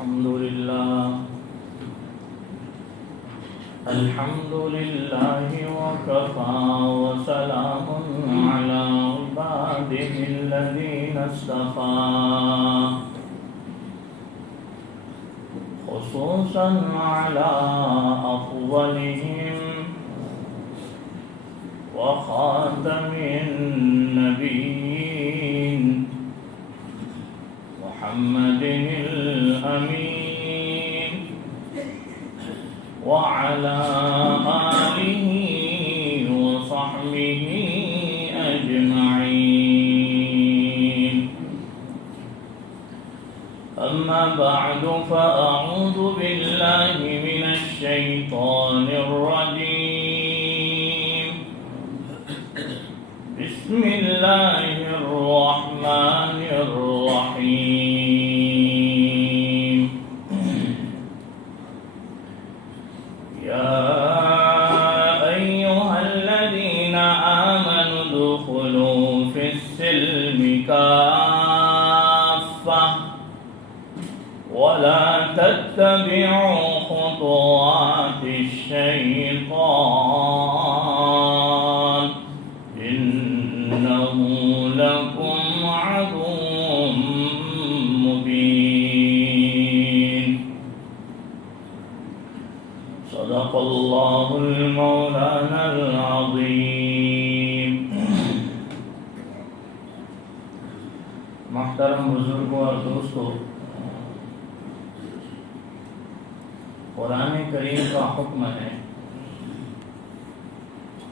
الحمد لله وكفى وسلام على عباده الذين اصطفى خصوصا على أفضلهم وخاتم النبيين محمد الأمين وعلى آله وصحبه أجمعين. أما بعد فأعوذ بالله من الشيطان الرجيم. بسم الله الرحمن الرحيم. يا أيها الذين آمنوا ادخلوا في السلم كافة ولا تتبعوا خطوات الشيطان إنه لكم عدو مبين. صدق الله المولانا العظيم. محترم بزرگوں اور دوستوں، قرآن کریم کا حکم ہے،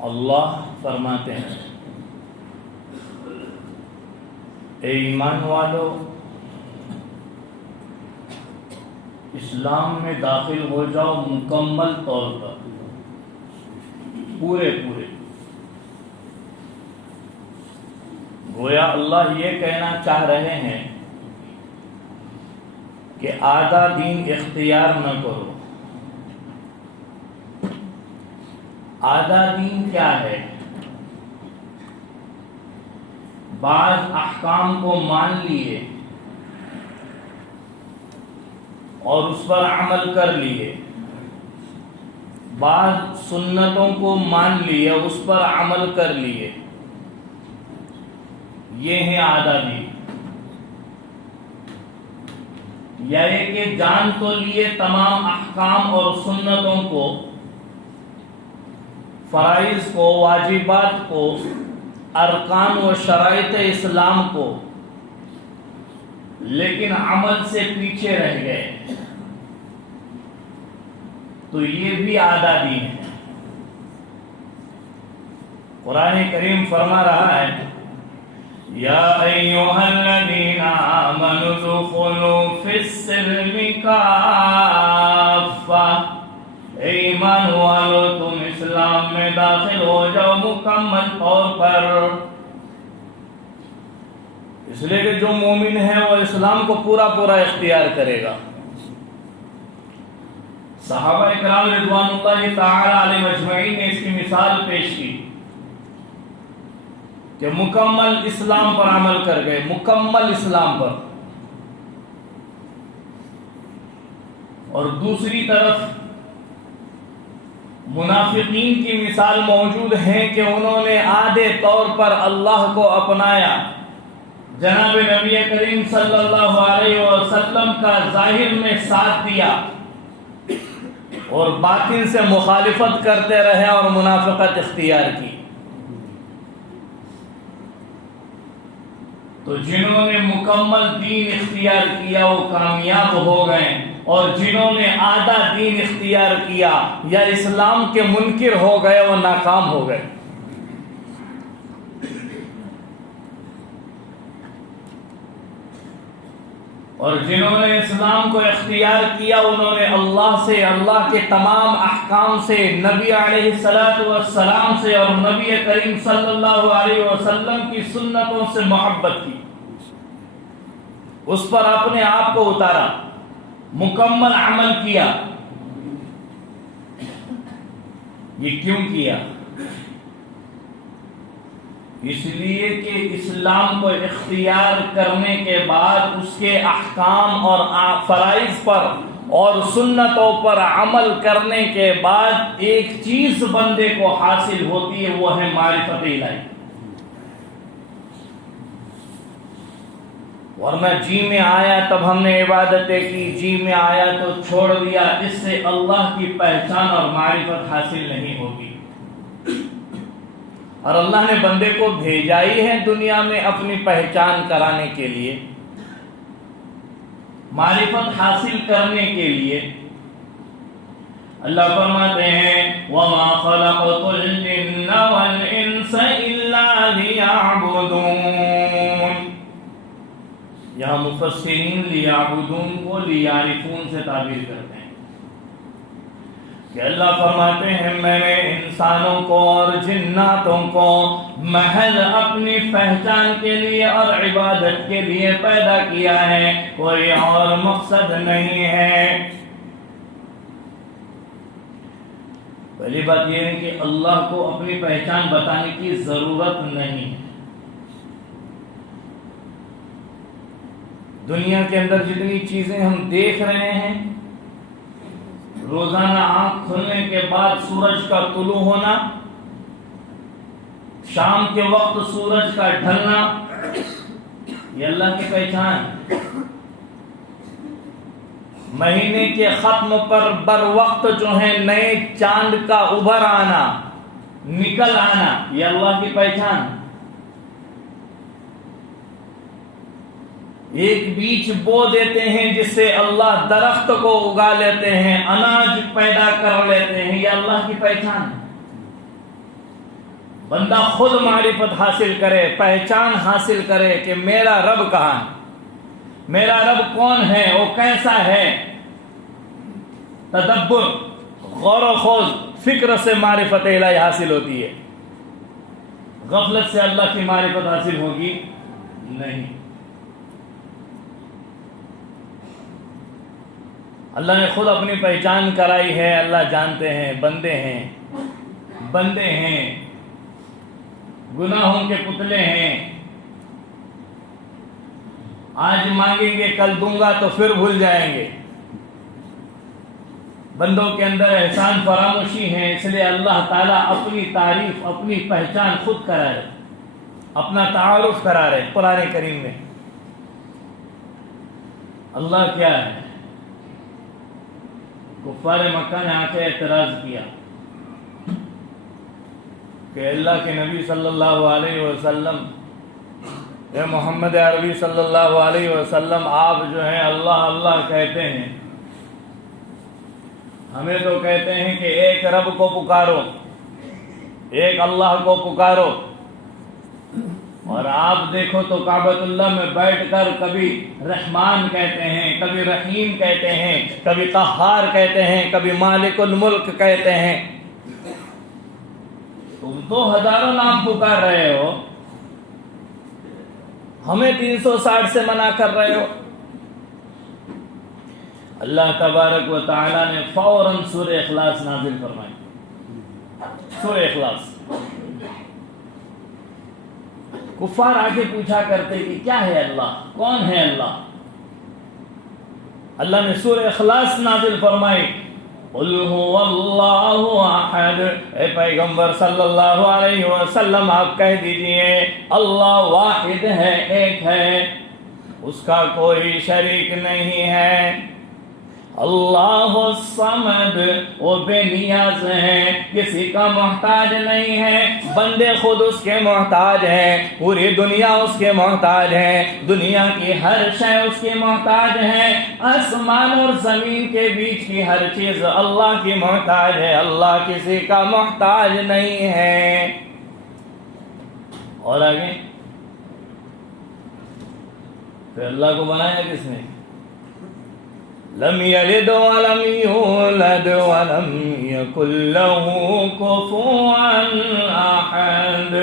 اللہ فرماتے ہیں اے ایمان والو، اسلام میں داخل ہو جاؤ مکمل طور پر، پورے گویا اللہ یہ کہنا چاہ رہے ہیں کہ آدھا دین اختیار نہ کرو. آدھا دین کیا ہے؟ بعض احکام کو مان لیے اور اس پر عمل کر لیے، بعض سنتوں کو مان لیے اور اس پر عمل کر لیے، یہ ہے آدھا دین. یعنی کہ جان تو لیے تمام احکام اور سنتوں کو، فرائض کو، واجبات کو، ارکان و شرائط اسلام کو، لیکن عمل سے پیچھے رہ گئے، تو یہ بھی آدھا دین ہے. قرآن کریم فرما رہا ہے یا ایھا الذین آمنوا ادخلوا فی السلم کافہ، اے ایمان والو تم اسلام میں داخل ہو جاؤ مکمل طور پر. اس لیے کہ جو مومن ہے وہ اسلام کو پورا اختیار کرے گا. صحابہ اکرام رضوان اللہ تعالی علیہم اجمعین نے اس کی مثال پیش کی کہ مکمل اسلام پر عمل کر گئے، مکمل اسلام پر. اور دوسری طرف منافقین کی مثال موجود ہے کہ انہوں نے آدھے طور پر اللہ کو اپنایا، جناب نبی کریم صلی اللہ علیہ وسلم کا ظاہر میں ساتھ دیا اور باطن سے مخالفت کرتے رہے اور منافقت اختیار کی. تو جنہوں نے مکمل دین اختیار کیا وہ کامیاب ہو گئے، اور جنہوں نے آدھا دین اختیار کیا یا اسلام کے منکر ہو گئے وہ ناکام ہو گئے. اور جنہوں نے اسلام کو اختیار کیا انہوں نے اللہ سے، اللہ کے تمام احکام سے، نبی علیہ السلام سے اور نبی کریم صلی اللہ علیہ وسلم کی سنتوں سے محبت کی، اس پر اپنے آپ کو اتارا، مکمل عمل کیا. یہ کیوں کیا؟ اس لیے کہ اسلام کو اختیار کرنے کے بعد اس کے احکام اور فرائض پر اور سنتوں پر عمل کرنے کے بعد ایک چیز بندے کو حاصل ہوتی ہے، وہ ہے معرفت الہی۔ ورنہ جی میں آیا تب ہم نے عبادتیں کی، جی میں آیا تو چھوڑ دیا، اس سے اللہ کی پہچان اور معرفت حاصل نہیں ہوگی۔ اور اللہ نے بندے کو بھیجا ہی ہے دنیا میں اپنی پہچان کرانے کے لیے، معرفت حاصل کرنے کے لیے۔ اللہ فرماتے ہیں وَمَا خَلَقْتُ الْجِنَّ وَالْإِنسَ إِلَّا لِيَعْبُدُونَ۔ یہاں مفسرین لیعبدون کو لیعرفون سے تعبیر کرتے ہیں کہ اللہ فرماتے ہیں میں نے انسانوں کو اور جناتوں کو محض اپنی پہچان کے لیے اور عبادت کے لیے پیدا کیا ہے، کوئی اور مقصد نہیں ہے۔ پہلی بات یہ ہے کہ اللہ کو اپنی پہچان بتانے کی ضرورت نہیں ہے۔ دنیا کے اندر جتنی چیزیں ہم دیکھ رہے ہیں، روزانہ آنکھ کھلنے کے بعد سورج کا طلوع ہونا، شام کے وقت سورج کا ڈھلنا، یہ اللہ کی پہچان۔ مہینے کے ختم پر بر وقت جو ہے نئے چاند کا ابھر آنا، نکل آنا، یہ اللہ کی پہچان۔ ایک بیج بو دیتے ہیں جس سے اللہ درخت کو اگا لیتے ہیں، اناج پیدا کر لیتے ہیں، یہ اللہ کی پہچان۔ بندہ خود معرفت حاصل کرے، پہچان حاصل کرے کہ میرا رب کہاں ہے، میرا رب کون ہے، وہ کیسا ہے۔ تدبر، غور و خوض، فکر سے معرفت الہی حاصل ہوتی ہے، غفلت سے اللہ کی معرفت حاصل ہوگی نہیں۔ اللہ نے خود اپنی پہچان کرائی ہے، اللہ جانتے ہیں بندے ہیں، گناہوں کے پتلے ہیں، آج مانگیں گے کل دوں گا تو پھر بھول جائیں گے۔ بندوں کے اندر احسان فراموشی ہے، اس لیے اللہ تعالیٰ اپنی تعریف، اپنی پہچان خود کرا رہے، اپنا تعارف کرا رہے قرآن کریم میں۔ اللہ کیا ہے؟ کفار مکہ نے آ کے اعتراض کیا کہ اللہ کے نبی صلی اللہ علیہ وسلم، اے محمد عربی صلی اللہ علیہ وسلم، آپ جو ہیں اللہ اللہ کہتے ہیں، ہمیں تو کہتے ہیں کہ ایک رب کو پکارو، ایک اللہ کو پکارو، اور آپ دیکھو تو کعبۃ اللہ میں بیٹھ کر کبھی رحمان کہتے ہیں، کبھی رحیم کہتے ہیں، کبھی قہار کہتے ہیں، کبھی مالک الملک کہتے ہیں۔ تم تو ہزاروں نام پکار رہے ہو، ہمیں 360 سے منع کر رہے ہو۔ اللہ تبارک و تعالی نے فوراً سورہ اخلاص نازل فرمائی، سورہ اخلاص۔ کفار آگے پوچھا کرتے کہ کیا ہے اللہ، کون ہے اللہ؟ اللہ نے سورہ اخلاص نازل فرمائی، قل هو اللہ احد۔ اے پیغمبر صلی اللہ علیہ وسلم آپ کہہ دیجئے اللہ واحد ہے، ایک ہے، اس کا کوئی شریک نہیں ہے۔ اللہ الصمد، وہ بے نیاز ہیں، کسی کا محتاج نہیں ہے، بندے خود اس کے محتاج ہیں، پوری دنیا اس کے محتاج ہے، دنیا کی ہر شے اس کے محتاج ہے، آسمان اور زمین کے بیچ کی ہر چیز اللہ کی محتاج ہے، اللہ کسی کا محتاج نہیں ہے۔ اور آگے پھر اللہ کو بنایا کس نے؟ لم یلد ولم یولد ولم یکن له کفوا احد۔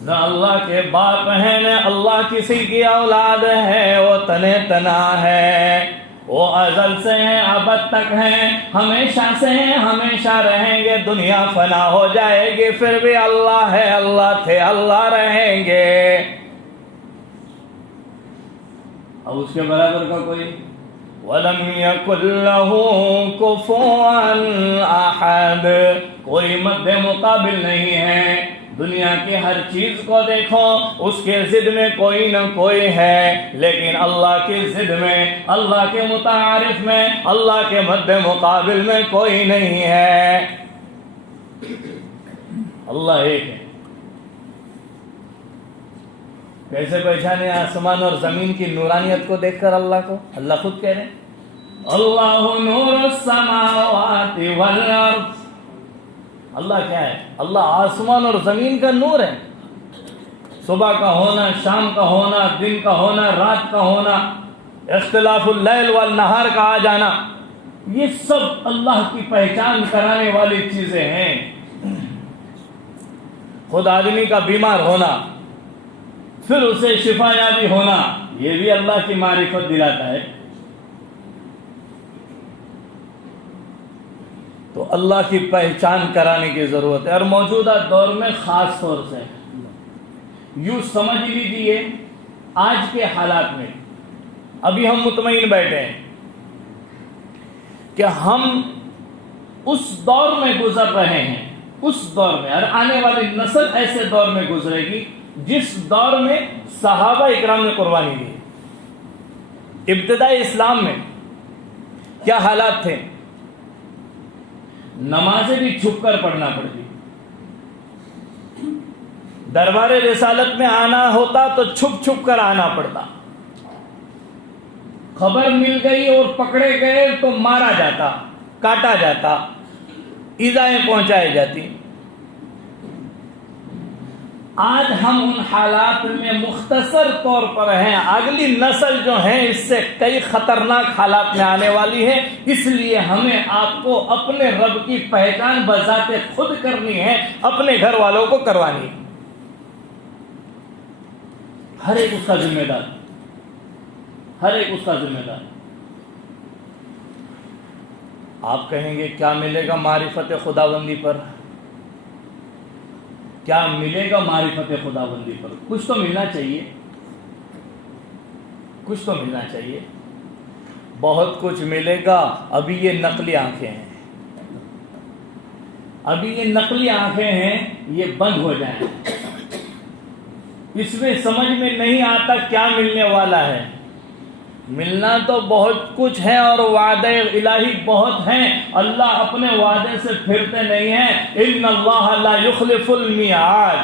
نہ اللہ کے باپ ہیں، نہ اللہ کسی کی اولاد ہے، وہ تنے تنا ہے، وہ ازل سے ہیں ابد تک ہیں، ہمیشہ سے ہیں ہمیشہ رہیں گے، دنیا فنا ہو جائے گی پھر بھی اللہ ہے، اللہ تھے، اللہ رہیں گے۔ اب اس کے برابر کا کوئی وَلَمْ يَكُنْ لَهُ كُفُوًا أَحَدٌ، کوئی مد مقابل نہیں ہے۔ دنیا کی ہر چیز کو دیکھو، اس کے ضد میں کوئی نہ کوئی ہے، لیکن اللہ کی ضد میں، اللہ کے متعارف میں، اللہ کے مد مقابل میں کوئی نہیں ہے۔ اللہ ایک ہے۔ کیسے پہچانے آسمان اور زمین کی نورانیت کو دیکھ کر اللہ کو؟ اللہ خود کہہ رہے ہیں اللہ نور السماوات والارض۔ اللہ کیا ہے؟ اللہ آسمان اور زمین کا نور ہے۔ صبح کا ہونا، شام کا ہونا، دن کا ہونا، رات کا ہونا، اختلاف اللیل والنہار کا آ جانا، یہ سب اللہ کی پہچان کرانے والی چیزیں ہیں۔ خود آدمی کا بیمار ہونا، پھر اسے شفا یابی ہونا، یہ بھی اللہ کی معرفت دلاتا ہے۔ تو اللہ کی پہچان کرانے کی ضرورت ہے، اور موجودہ دور میں خاص طور سے یوں سمجھ لیجیے، آج کے حالات میں ابھی ہم مطمئن بیٹھے ہیں کہ ہم اس دور میں گزر رہے ہیں، اس دور میں، اور آنے والی نسل ایسے دور میں گزرے گی جس دور میں صحابہ اکرام نے قربانی دی۔ ابتدائی اسلام میں کیا حالات تھے؟ نمازیں بھی چھپ کر پڑھنا پڑتی، دربار رسالت میں آنا ہوتا تو چھپ چھپ کر آنا پڑتا، خبر مل گئی اور پکڑے گئے تو مارا جاتا، کاٹا جاتا، ایذائیں پہنچائی جاتی۔ آج ہم ان حالات میں مختصر طور پر ہیں، اگلی نسل جو ہے اس سے کئی خطرناک حالات میں آنے والی ہے، اس لیے ہمیں آپ کو اپنے رب کی پہچان بذات خود کرنی ہے، اپنے گھر والوں کو کروانی ہے۔ ہر ایک اس کا ذمہ دار، ہر ایک اس کا ذمہ دار۔ آپ کہیں گے کیا ملے گا معرفت خداوندی پر؟ کیا ملے گا معرفت خداوندی پر؟ کچھ تو ملنا چاہیے، کچھ تو ملنا چاہیے۔ بہت کچھ ملے گا، ابھی یہ نقلی آنکھیں ہیں، ابھی یہ نقلی آنکھیں ہیں، یہ بند ہو جائیں، اس میں سمجھ میں نہیں آتا کیا ملنے والا ہے۔ ملنا تو بہت کچھ ہے اور وعدے الہی بہت ہیں، اللہ اپنے وعدے سے پھرتے نہیں ہیں۔ ان اللہ لا یخلف المیعاد،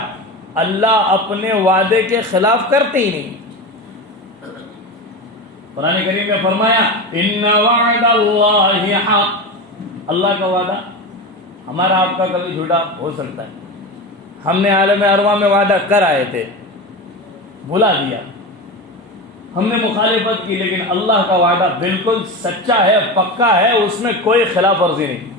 اللہ اپنے وعدے کے خلاف کرتے ہی نہیں۔ قرآن کریم میں فرمایا ان وعد اللہ حق، اللہ کا وعدہ ہمارا آپ کا کبھی جھوٹا ہو سکتا ہے۔ ہم نے عالم ارواح میں وعدہ کر آئے تھے، بھلا دیا، ہم نے مخالفت کی، لیکن اللہ کا وعدہ بالکل سچا ہے، پکا ہے، اس میں کوئی خلاف ورزی نہیں۔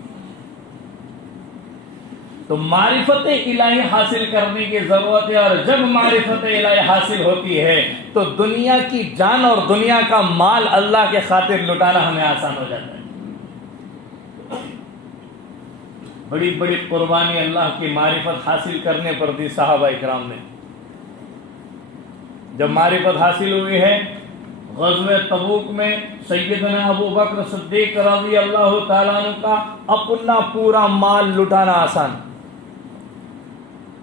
تو معرفت الہی حاصل کرنے کی ضرورت ہے، اور جب معرفت الہی حاصل ہوتی ہے تو دنیا کی جان اور دنیا کا مال اللہ کے خاطر لٹانا ہمیں آسان ہو جاتا ہے۔ بڑی بڑی قربانی اللہ کی معرفت حاصل کرنے پر دی صحابہ اکرام نے۔ جب معرفت حاصل ہوئی ہے، غزوہ تبوک میں سیدنا ابو بکر صدیق رضی اللہ تعالیٰ عنہ کا اپنا پورا مال لٹانا آسان،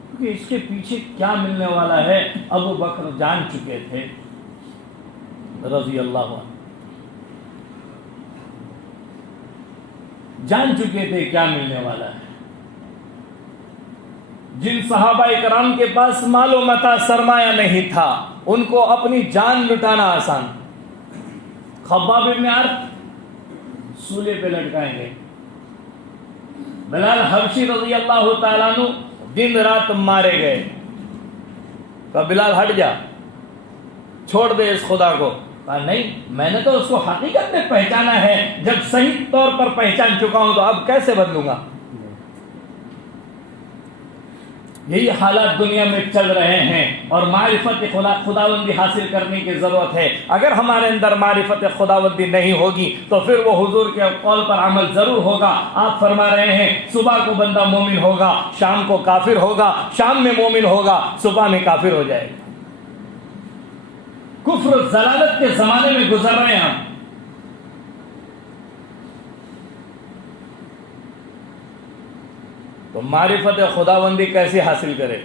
کیونکہ اس کے پیچھے کیا ملنے والا ہے ابو بکر جان چکے تھے رضی اللہ عنہ، جان چکے تھے کیا ملنے والا ہے۔ جن صحابہ کرام کے پاس مال و متاع سرمایہ نہیں تھا، ان کو اپنی جان لٹانا آسان۔ خباب بن عرب سولے پہ لٹکائیں گے، بلال حبشی رضی اللہ تعالیٰ عنہ دن رات مارے گئے، کہا بلال ہٹ جا، چھوڑ دے اس خدا کو۔ کہا نہیں، میں نے تو اس کو حقیقت میں پہچانا ہے، جب صحیح طور پر پہچان چکا ہوں تو اب کیسے بدلوں گا۔ یہی حالات دنیا میں چل رہے ہیں، اور معرفت خداوندی حاصل کرنے کی ضرورت ہے۔ اگر ہمارے اندر معرفت خداوندی نہیں ہوگی تو پھر وہ حضور کے قول پر عمل ضرور ہوگا۔ آپ فرما رہے ہیں صبح کو بندہ مومن ہوگا، شام کو کافر ہوگا، شام میں مومن ہوگا، صبح میں کافر ہو جائے گا۔ کفر و ضلالت کے زمانے میں گزر رہے ہیں ہم۔ تو معرفت خداوندی کیسے حاصل کرے؟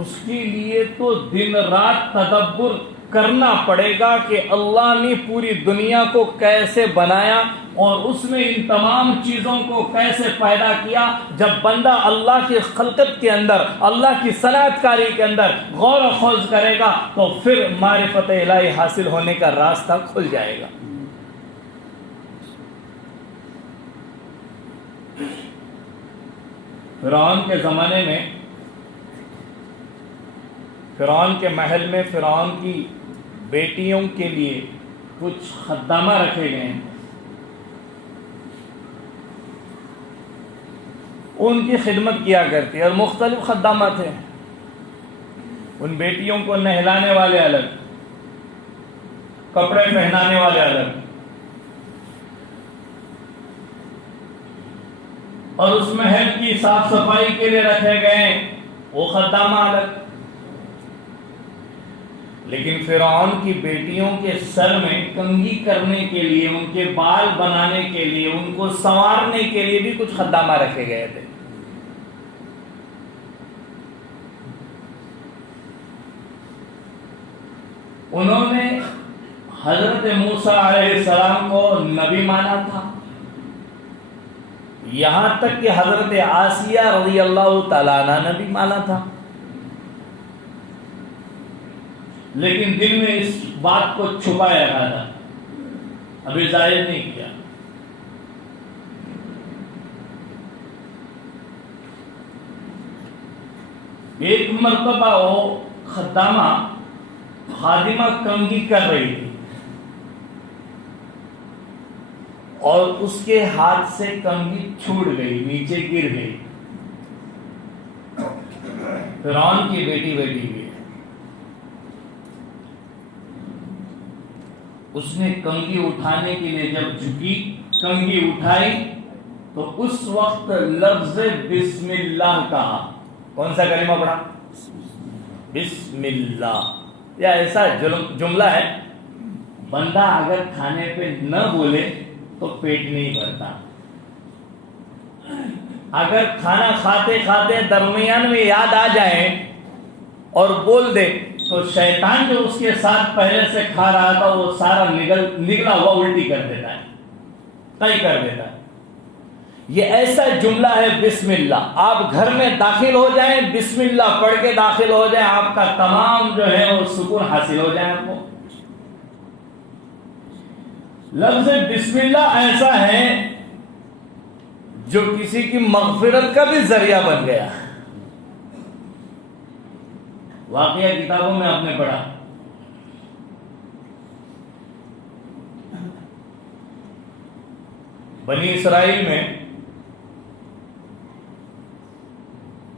اس کے لیے تو دن رات تدبر کرنا پڑے گا کہ اللہ نے پوری دنیا کو کیسے بنایا اور اس میں ان تمام چیزوں کو کیسے پیدا کیا۔ جب بندہ اللہ کی خلقت کے اندر، اللہ کی صنعت کاری کے اندر غور و خوض کرے گا تو پھر معرفت الہی حاصل ہونے کا راستہ کھل جائے گا۔ فرعون کے زمانے میں، فرعون کے محل میں فرعون کی بیٹیوں کے لیے کچھ خدامہ رکھے گئے ہیں۔ ان کی خدمت کیا کرتی اور مختلف خدامہ تھے۔ ان بیٹیوں کو نہلانے والے الگ، کپڑے پہنانے والے الگ، اور اس محل کی صاف صفائی کے لیے رکھے گئے وہ خدامہ الگ۔ لیکن فرعون کی بیٹیوں کے سر میں کنگھی کرنے کے لیے، ان کے بال بنانے کے لیے، ان کو سنوارنے کے لیے بھی کچھ خدامہ رکھے گئے تھے۔ انہوں نے حضرت موسیٰ علیہ السلام کو نبی مانا تھا، یہاں تک کہ حضرت آسیہ رضی اللہ تعالیٰ عنہ نے بھی مانا تھا، لیکن دل میں اس بات کو چھپایا رہا تھا، ابھی ظاہر نہیں کیا۔ ایک مرتبہ وہ خادمہ کنگھی کر رہی تھی اور اس کے ہاتھ سے کنگھی چھوٹ گئی، نیچے گر گئی۔ فرعون کی بیٹی بیٹھی ہوئی ہے، اس نے کنگھی اٹھانے کے لیے جب جھکی، کنگھی اٹھائی تو اس وقت لفظ بسم اللہ کہا۔ کون سا کلمہ پڑھا؟ بسم اللہ۔ یہ ایسا جملہ ہے، بندہ اگر کھانے پہ نہ بولے تو پیٹ نہیں بھرتا۔ اگر کھانا کھاتے کھاتے درمیان میں یاد آ جائے اور بول دے تو شیطان جو اس کے ساتھ پہلے سے کھا رہا تھا وہ سارا نگلا ہوا الٹی کر دیتا ہے، طے کر دیتا ہے۔ یہ ایسا جملہ ہے بسم اللہ۔ آپ گھر میں داخل ہو جائیں، بسم اللہ پڑھ کے داخل ہو جائیں، آپ کا تمام جو ہے وہ سکون حاصل ہو جائے آپ کو۔ لفظ بسم اللہ ایسا ہے جو کسی کی مغفرت کا بھی ذریعہ بن گیا۔ واقعہ کتابوں میں آپ نے پڑھا، بنی اسرائیل میں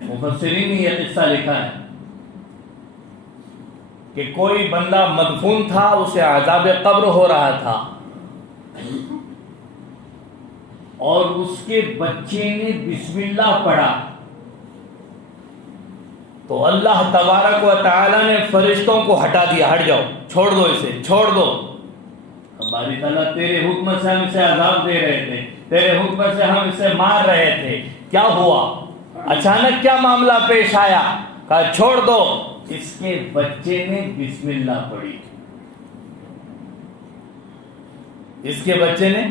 مفسرین نے یہ قصہ لکھا ہے کہ کوئی بندہ مدفون تھا، اسے عذاب قبر ہو رہا تھا، اور اس کے بچے نے بسم اللہ پڑھا تو اللہ تبارک و تعالی نے فرشتوں کو ہٹا دیا، ہٹ جاؤ، چھوڑ دو اسے، چھوڑ دو۔ باری تعالیٰ تیرے حکم سے ہم اسے عذاب دے رہے تھے، تیرے حکم سے ہم اسے مار رہے تھے، کیا ہوا؟ اچانک کیا معاملہ پیش آیا؟ کہا چھوڑ دو۔ اس کے بچے نے بسم اللہ پڑھی، اس کے بچے نے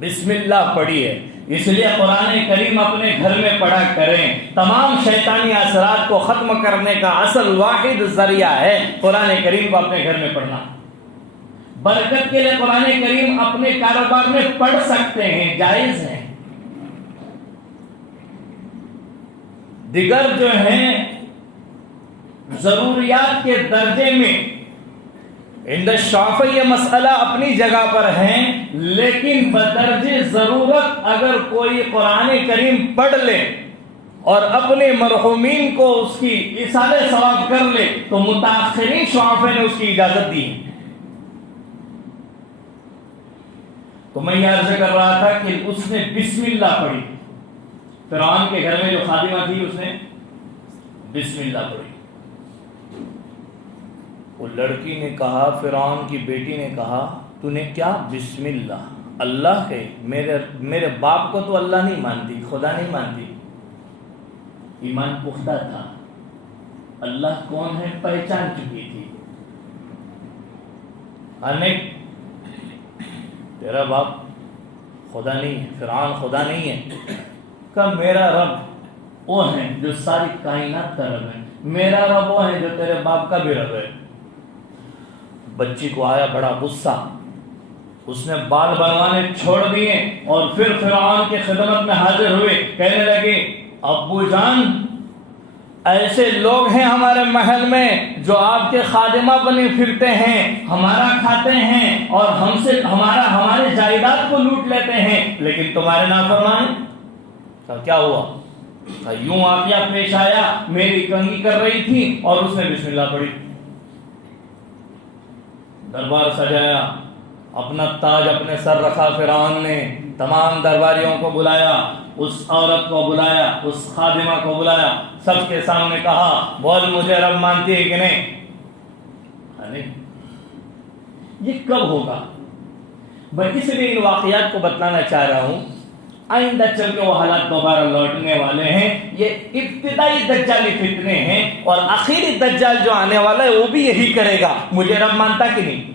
بسم اللہ پڑھی ہے۔ اس لیے قرآن کریم اپنے گھر میں پڑھا کریں۔ تمام شیطانی اثرات کو ختم کرنے کا اصل واحد ذریعہ ہے قرآن کریم کو اپنے گھر میں پڑھنا۔ برکت کے لیے قرآن کریم اپنے کاروبار میں پڑھ سکتے ہیں، جائز ہے۔ دیگر جو ہیں ضروریات کے درجے میں عند الشافعی یہ مسئلہ اپنی جگہ پر ہے، لیکن بدرجہ ضرورت اگر کوئی قرآن کریم پڑھ لے اور اپنے مرحومین کو اس کی ایصال ثواب کر لے تو متاخرین شعراء نے اس کی اجازت دی ہے۔ تو میں یہ عرض کر رہا تھا کہ اس نے بسم اللہ پڑھی، فرعون کے گھر میں جو خادمہ تھی اس نے بسم اللہ پڑھی۔ وہ لڑکی نے کہا، فرعون کی بیٹی نے کہا، تو نے کیا؟ بسم اللہ، اللہ کے، میرے باپ کو تو اللہ نہیں مانتی، خدا نہیں مانتی، ایمان پختہ تھا، اللہ کون ہے پہچان چکی تھی۔ نہیں، تیرا باپ خدا نہیں ہے، فرعون خدا نہیں ہے، کہ میرا رب وہ ہے جو ساری کائنات کا رب ہے، میرا رب وہ ہے جو تیرے باپ کا بھی رب ہے۔ بچی کو آیا بڑا غصہ، اس نے بال بنوانے چھوڑ دیے اور پھر فرعون کی خدمت میں حاضر ہوئے، کہنے لگے ابو جان ایسے لوگ ہیں ہمارے محل میں جو آپ کے خادمہ بنے پھرتے ہیں، ہمارا کھاتے ہیں اور ہم سے ہمارے جائیداد کو لوٹ لیتے ہیں، لیکن تمہارے نافرمان ہیں۔ کیا ہوا؟ یوں واقعہ پیش آیا، میری کنگھی کر رہی تھی اور اس نے بسم اللہ پڑھی، دربار سجایا، اپنا تاج اپنے سر رکھا، فرعون نے تمام درباریوں کو بلایا، اس عورت کو بلایا، اس خادمہ کو بلایا، سب کے سامنے کہا بول مجھے رب مانتی ہے کہ نہیں؟ یہ کب ہوگا؟ میں اس لیے ان واقعات کو بتلانا چاہ رہا ہوں، آئندہ چل کے وہ حالات دوبارہ لوٹنے والے ہیں۔ یہ ابتدائی دجالی فتنے ہیں اور آخری دجال جو آنے والا ہے وہ بھی یہی کرے گا، مجھے رب مانتا کہ نہیں؟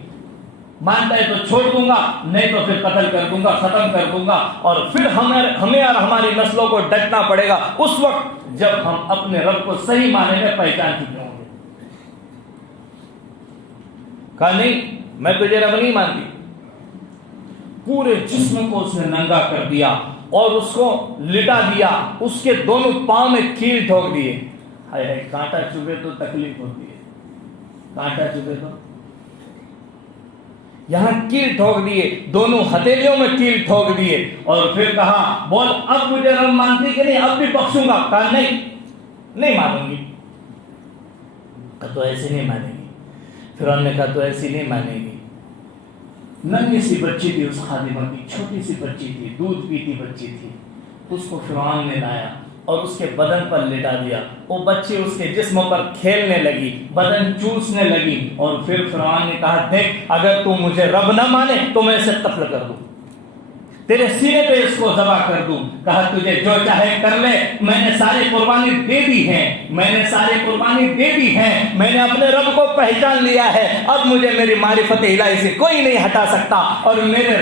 مانتا ہے تو چھوڑ دوں گا، نہیں تو پھر قتل کر دوں گا، ختم کر دوں گا، اور پھر ہمیں اور ہماری نسلوں کو ڈٹنا پڑے گا اس وقت جب ہم اپنے رب کو صحیح معنی میں پہچان چکے ہوں گے۔ کہا نہیں میں تجھے رب نہیں مانتی۔ پورے جسم کو اس نے ننگا کر دیا اور اس کو لٹا دیا، اس کے دونوں پاؤں میں کیل ٹھوک دیے۔ ہائے کانٹا چبھے تو تکلیف ہوتی ہے، کانٹا چبھے تو یہاں کیل ٹھوک دیے، دونوں ہتھیلیوں میں کیل ٹھوک دیے، اور پھر کہا بول اب مجھے رب مانتی کہ نہیں؟ اب بھی بخشوں گا۔ کہا نہیں مانوں گی۔ کہا تو ایسے نہیں مانے گی۔ فرعون نے کہا تو ایسی نہیں مانے گی۔ ننھی سی بچی تھی اس خادمہ کی، چھوٹی سی بچی تھی، دودھ پیتی بچی تھی، اس کو فرعون نے لایا اور اس کے بدن پر لٹا دیا، وہ بچی اس کے جسم پر کھیلنے لگی، بدن چوسنے لگی، اور پھر فرعون نے کہا دیکھ اگر تو مجھے رب نہ مانے تو میں اسے قتل کر دوں، تیرے سینے پہ اس کو ذبح کر دوں۔ کہا تجھے جو چاہے کر لے، میں نے ساری قربانی دے دی ہے، میں نے اپنے رب کو پہچان لیا ہے، اب مجھے میری معرفت الہی سے کوئی نہیں ہٹا سکتا، اور میرے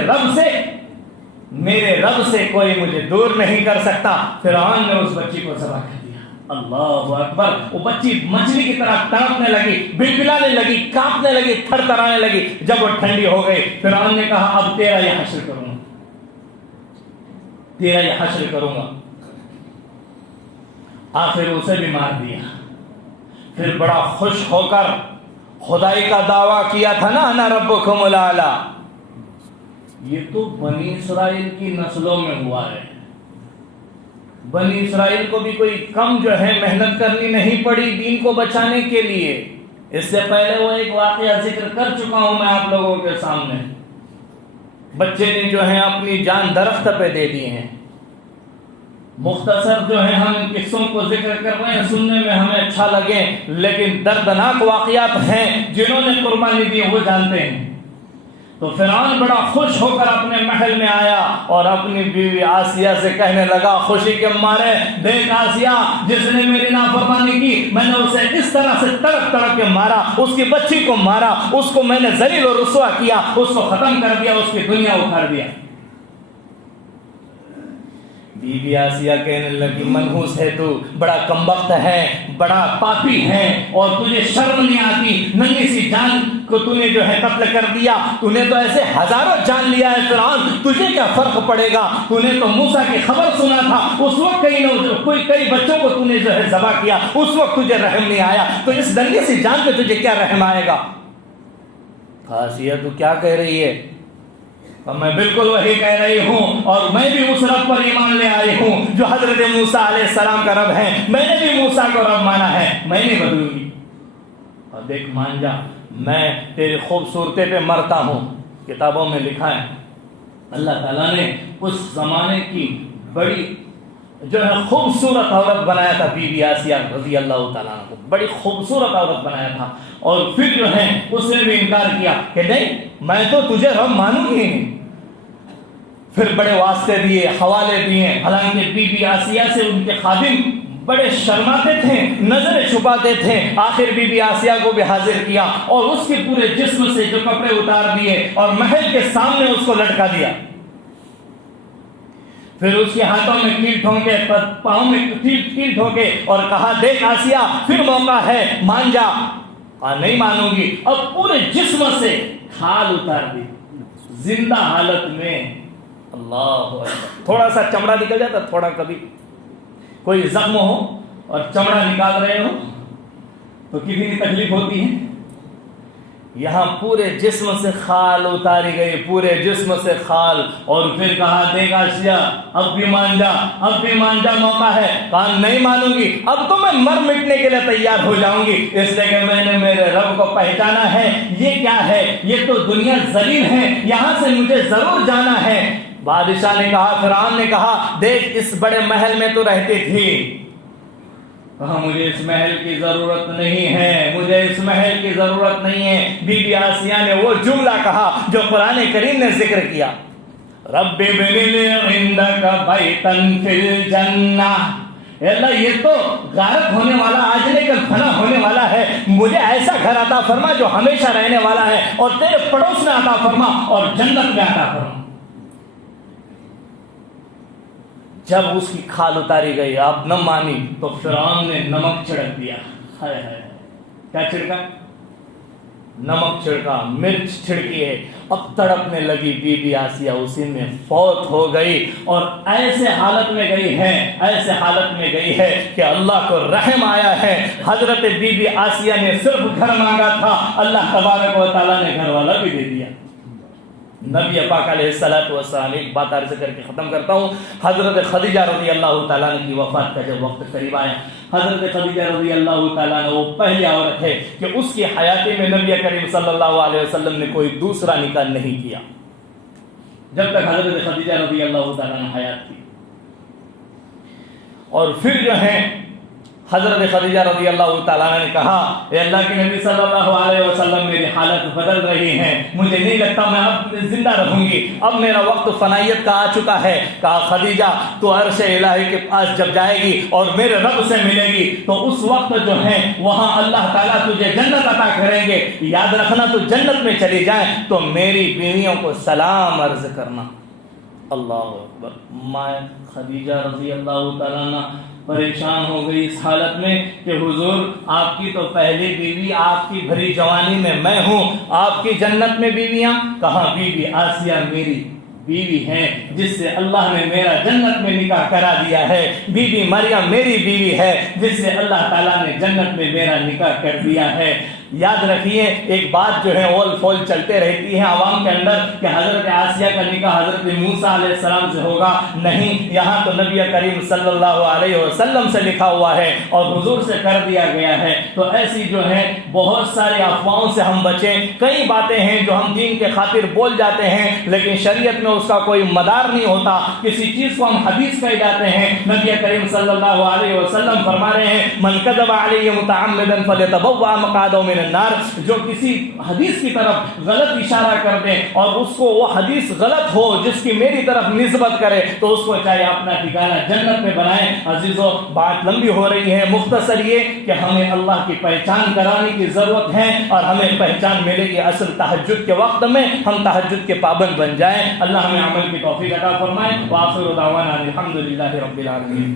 رب سے کوئی مجھے دور نہیں کر سکتا۔ فرعون نے اس بچی کو ذبح کر دیا۔ اللہ اکبر! وہ بچی مچھلی کی طرح تڑپنے لگی، بلبلانے لگی، کانپنے لگی، تھر تھرانے لگی۔ جب وہ ٹھنڈی ہو گئی، فرعون نے کہا اب تیرا یہ حشر کروں گا، آخر اسے بھی مار دیا۔ پھر بڑا خوش ہو کر خدائی کا دعویٰ کیا تھا نا، انا ربکم الاعلی، یہ تو بنی اسرائیل کی نسلوں میں ہوا ہے۔ بنی اسرائیل کو بھی کوئی کم جو ہے محنت کرنی نہیں پڑی دین کو بچانے کے لیے۔ اس سے پہلے وہ ایک واقعہ ذکر کر چکا ہوں میں آپ لوگوں کے سامنے، بچے نے جو ہے اپنی جان درخت پہ دے دی ہیں۔ مختصر جو ہے ہم ان قصوں کو ذکر کر رہے ہیں، سننے میں ہمیں اچھا لگے، لیکن دردناک واقعات ہیں، جنہوں نے قربانی دی وہ جانتے ہیں۔ تو فرعون بڑا خوش ہو کر اپنے محل میں آیا اور اپنی بیوی آسیہ سے کہنے لگا خوشی کے مارے، دیکھ آسیہ جس نے میری نافرمانی کی، میں نے اسے اس طرح سے تڑپ تڑپ کے مارا، اس کی بچی کو مارا، اس کو میں نے ذلیل و رسوا کیا، اس کو ختم کر دیا، اس کی دنیا اکھاڑ دیا۔ بی بی آسیہ کہنے لگی منحوس ہے تو، بڑا کمبخت ہے، بڑا پاپی ہے، اور تجھے شرم نہیں آتی، ننھی سی جان کو تو نے جو ہے قتل کر دیا، تو نے تو ایسے ہزاروں جان لیا ہے فرعون، تجھے کیا فرق پڑے گا؟ تو نے تو موسیٰ کی خبر سنا تھا، اس وقت کئی بچوں کو تو نے جو ہے ذبح کیا، اس وقت تجھے رحم نہیں آیا، تو اس ننھی سی جان پہ تجھے کیا رحم آئے گا؟ آسیہ تو کیا کہہ رہی ہے؟ اور میں بالکل وہی کہہ رہی ہوں، اور میں بھی اس رب پر ایمان لے آئی ہوں جو حضرت موسیٰ علیہ السلام کا رب ہے، میں نے بھی موسیٰ کو رب مانا ہے، میں نہیں بدلوں گی۔ اور دیکھ مان جا، میں تیری خوبصورتی پہ مرتا ہوں۔ کتابوں میں لکھا ہے اللہ تعالیٰ نے اس زمانے کی بڑی جو ہے خوبصورت عورت بنایا تھا، بی بی آسیہ رضی اللہ تعالیٰ عنہ کو بڑی خوبصورت عورت بنایا تھا، اور پھر جو ہے اس نے بھی انکار کیا کہ نہیں میں تو تجھے رب مانوں گی نہیں۔ پھر بڑے واسطے دیے، حوالے دیے، حالانکہ بی بی آسیہ سے ان کے خادم بڑے شرماتے تھے، نظریں چھپاتے تھے۔ آخر بی بی آسیہ کو بھی حاضر کیا اور اس کے پورے جسم سے جو کپڑے اتار دیے اور محل کے سامنے اس کو لٹکا دیا۔ پھر اس کے ہاتھوں میں کیل ٹھونکے، پاؤں میں کیل ٹھونکے اور کہا دیکھ آسیہ پھر موقع ہے، مان جا۔ نہیں مانوں گی۔ اب پورے جسم سے کھال اتار دی زندہ حالت میں۔ اللہ اکبر۔ تھوڑا سا چمڑا نکل جاتا، تھوڑا کبھی کوئی زخم ہو اور چمڑا نکال رہے ہو تو کتنی تکلیف ہوتی ہے۔ یہاں پورے جسم سے خال اتاری گئی، پورے جسم سے خال، اور پھر کہا دیکھ آسیہ اب بھی مان جا، اب بھی مان جا، موقع ہے۔ کہا نہیں مانوں گی، اب تو میں مر مٹنے کے لیے تیار ہو جاؤں گی، اس لیے کہ میں نے میرے رب کو پہچانا ہے۔ یہ کیا ہے؟ یہ تو دنیا ذلیل ہے، یہاں سے مجھے ضرور جانا ہے۔ بادشاہ نے کہا، فرعون نے کہا دیکھ اس بڑے محل میں تو رہتی تھی۔ کہا مجھے اس محل کی ضرورت نہیں ہے، مجھے اس محل کی ضرورت نہیں ہے۔ بی بی آسیہ نے وہ جملہ کہا جو قرآن کریم نے ذکر کیا، رب ابن لی عندک بیتا فی الجنہ۔ اے اللہ یہ تو غارت ہونے والا، آج نہیں کل فنا ہونے والا ہے، مجھے ایسا گھر عطا فرما جو ہمیشہ رہنے والا ہے، اور تیرے پڑوس میں عطا فرما اور جنت میں عطا فرما۔ جب اس کی کھال اتاری گئی، آپ نہ مانی تو فرعون نے نمک چھڑک دیا۔ ہائے ہائے، کیا چھڑکا؟ نمک چھڑکا، مرچ چھڑکی ہے۔ اب تڑپنے لگی بی بی آسیہ، اسی میں فوت ہو گئی، اور ایسے حالت میں گئی ہے، ایسے حالت میں گئی ہے کہ اللہ کو رحم آیا ہے۔ حضرت بی بی آسیہ نے صرف گھر مانگا تھا، اللہ تبارک و تعالیٰ نے گھر والا بھی دے دیا۔ نبی پاک علیہ الصلوۃ والسلام، ایک بات عرض کر کے ختم کرتا ہوں۔ حضرت خدیجہ رضی اللہ تعالیٰ عنہ کی وفات کا جب وقت قریب آیا، حضرت خدیجہ رضی اللہ تعالیٰ عنہ وہ پہلی عورت ہے کہ اس کی حیاتی میں نبی کریم صلی اللہ علیہ وسلم نے کوئی دوسرا نکاح نہیں کیا جب تک حضرت خدیجہ رضی اللہ تعالیٰ عنہ حیات تھی۔ اور پھر جو ہے حضرت خدیجہ رضی اللہ تعالیٰ عنہ نے کہا اے اللہ کے نبی صلی اللہ علیہ وسلم، میری حالت بدل رہی ہے، مجھے نہیں لگتا میں اب زندہ رہوں گی، اب میرا وقت فنائیت کا آ چکا ہے۔ کہا خدیجہ تو عرش الہی کے پاس جب جائے گی اور میرے رب سے ملے گی تو اس وقت جو ہے وہاں اللہ تعالیٰ تجھے جنت عطا کریں گے، یاد رکھنا تو جنت میں چلی جائے تو میری بیویوں کو سلام عرض کرنا۔ اللہ اکبر۔ ماں خدیجہ رضی اللہ تعالیٰ عنہ پریشان ہو گئی اس حالت میں کہ حضور آپ کی تو پہلی بیوی، آپ کی بھری جوانی میں ہوں، آپ کی جنت میں بیویاں کہاں؟ بی بی آسیہ میری بیوی ہے جس سے اللہ نے میرا جنت میں نکاح کرا دیا ہے، بی بی مریم میری بیوی ہے جس سے اللہ تعالیٰ نے جنت میں میرا نکاح کر دیا ہے۔ یاد رکھیے ایک بات جو ہے اول فول چلتے رہتی ہے عوام کے اندر کہ حضرت آسیہ کا نکاح حضرت موسیٰ علیہ السلام سے ہوگا، نہیں، یہاں تو نبی کریم صلی اللہ علیہ وسلم سے لکھا ہوا ہے اور حضور سے کر دیا گیا ہے۔ تو ایسی جو ہے بہت ساری افواہوں سے ہم بچیں۔ کئی باتیں ہیں جو ہم دین کے خاطر بول جاتے ہیں لیکن شریعت میں اس کا کوئی مدار نہیں ہوتا، کسی چیز کو ہم حدیث کہہ جاتے ہیں۔ نبی کریم صلی اللہ علیہ وسلم فرما رہے ہیں من کذب علی متعمدا فلیتبوأ مقعدہ من النار، جو کسی حدیث کی طرف غلط اشارہ کر دے اور اس کو وہ حدیث غلط ہو جس کی میری طرف نسبت کرے تو اس کو چاہے اپنا ٹھکانہ جنت میں بنائے۔ عزیزو بات لمبی ہو رہی ہے، مختصر یہ کہ ہمیں اللہ کی پہچان کرانے کی ضرورت ہے اور ہمیں پہچان ملے گی اصل تہجد کے وقت میں، ہم تہجد کے پابند بن جائیں۔ اللہ ہمیں عمل کی توفیق عطا فرمائے۔ وآخر دعوانا الحمدللہ رب العالمین۔